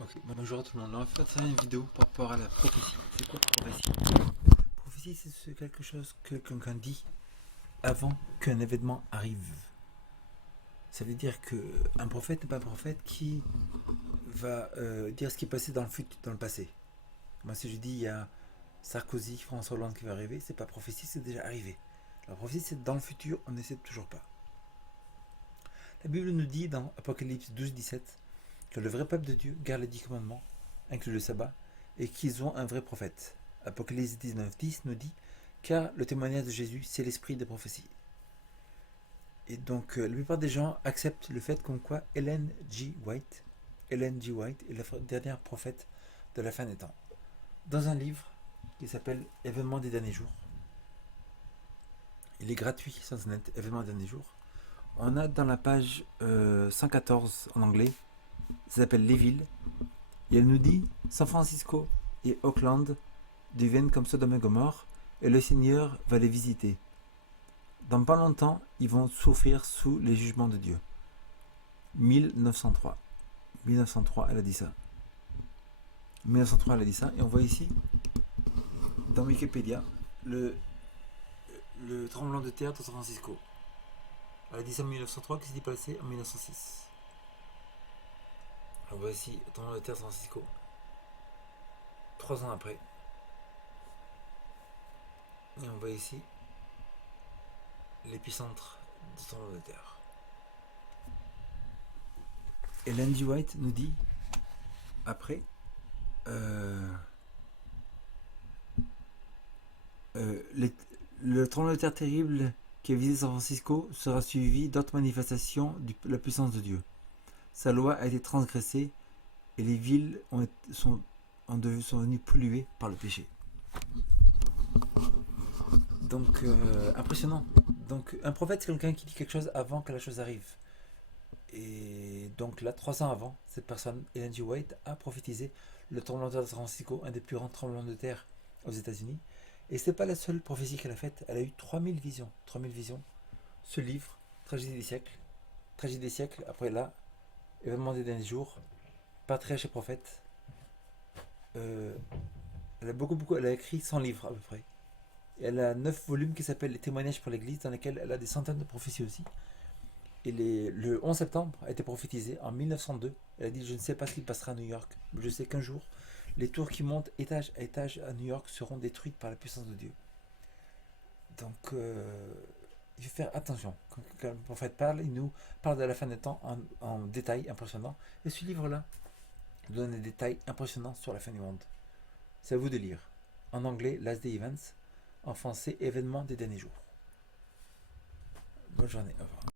Ok, bonjour à tout le monde. On va faire une vidéo par rapport à la prophétie. C'est quoi la prophétie? Prophétie, c'est quelque chose que quelqu'un dit avant qu'un événement arrive. Ça veut dire qu'un prophète n'est pas un prophète qui va dire ce qui est passé dans le passé. Moi, si je dis il y a Sarkozy, François Hollande qui va arriver, c'est pas prophétie, c'est déjà arrivé. La prophétie, c'est dans le futur, on ne sait toujours pas. La Bible nous dit dans Apocalypse 12-17 que le vrai peuple de Dieu garde les 10 commandements, inclus le sabbat, et qu'ils ont un vrai prophète. Apocalypse 19-10 nous dit car le témoignage de Jésus, c'est l'esprit des prophéties. Et donc, la plupart des gens acceptent le fait comme quoi Ellen G. White est la dernière prophète de la fin des temps. Dans un livre qui s'appelle Événements des derniers jours, il est gratuit sur Internet, Événements des derniers jours. On a dans la page 114 en anglais, ça s'appelle Les villes, et elle nous dit San Francisco et Oakland deviennent comme Sodome et Gomorrhe, et le Seigneur va les visiter. Dans pas longtemps, ils vont souffrir sous les jugements de Dieu. 1903. 1903, elle a dit ça. 1903, elle a dit ça. Et on voit ici, dans Wikipédia, le tremblement de terre de San Francisco. Elle a dit ça en 1903, qu'est-ce qui s'est passé en 1906? On voit ici le tremblement de terre de San Francisco. 3 ans après. Et on voit ici l'épicentre du tremblement de terre. Et Landy White nous dit, après, le tremblement de terre terrible qui a visé San Francisco sera suivi d'autres manifestations de la puissance de Dieu. Sa loi a été transgressée et les villes sont venues polluées par le péché. Donc, impressionnant. Donc, un prophète, c'est quelqu'un qui dit quelque chose avant que la chose arrive. Et donc là, 3 ans avant, cette personne, Ellen G. White, a prophétisé le tremblement de terre de San Francisco, un des plus grands tremblements de terre aux États-Unis. Et ce n'est pas la seule prophétie qu'elle a faite. Elle a eu 3000 visions. 3000 visions. Ce livre, Tragédie des siècles, après là, Événements des derniers jours, Patriarche et prophète. Elle a écrit 100 livres à peu près. Et elle a 9 volumes qui s'appellent Les témoignages pour l'Église, dans lesquels elle a des centaines de prophéties aussi. Et le 11 septembre a été prophétisé en 1902. Elle a dit je ne sais pas ce qui passera à New York, mais je sais qu'un jour, les tours qui montent étage à étage à New York seront détruites par la puissance de Dieu. Donc, il faut faire attention. Quand le prophète parle, il nous parle de la fin des temps en détails impressionnants. Et ce livre-là nous donne des détails impressionnants sur la fin du monde. C'est à vous de lire. En anglais, Last Day Events. En français, Événements des derniers jours. Bonne journée. Au revoir.